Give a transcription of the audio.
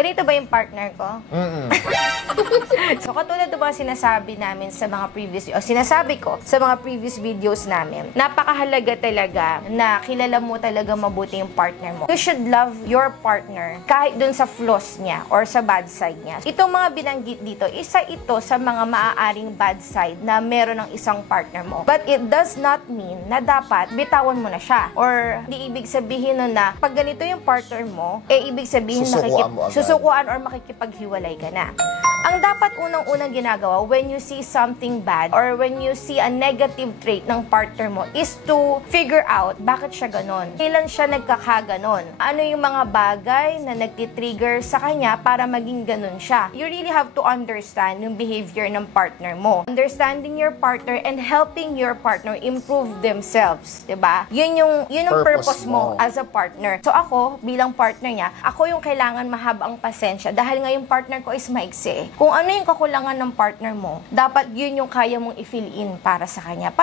ganito ba yung partner ko? So, katulad ng mga sinasabi namin sa mga sinasabi ko sa mga previous videos namin, napakahalaga talaga na kilala mo talaga mabuti yung partner mo. You should love your partner kahit dun sa flaws niya or sa bad side niya. Itong mga binanggit dito, isa ito sa mga maaaring bad side na meron ng isang partner mo. But it does not mean na dapat bitawan mo na siya. Or di ibig sabihin nun na pag ganito yung partner mo, ibig sabihin susukuan or makikipaghiwalay ka na. Ang dapat unang-unang ginagawa when you see something bad or when you see a negative trait ng partner mo is to figure out bakit siya ganon. Kailan siya nagkakaganon? Ano yung mga bagay na nagtitrigger sa kanya para maging ganon siya? You really have to understand yung behavior ng partner mo. Understanding your partner and helping your partner improve themselves. Diba? Yun yung purpose mo as a partner. So ako, bilang partner niya, ako yung kailangan mahabang pasensya dahil nga yung partner ko is maiksi. Kung ano yung kakulangan ng partner mo, dapat yun yung kaya mong i-fill in para sa kanya.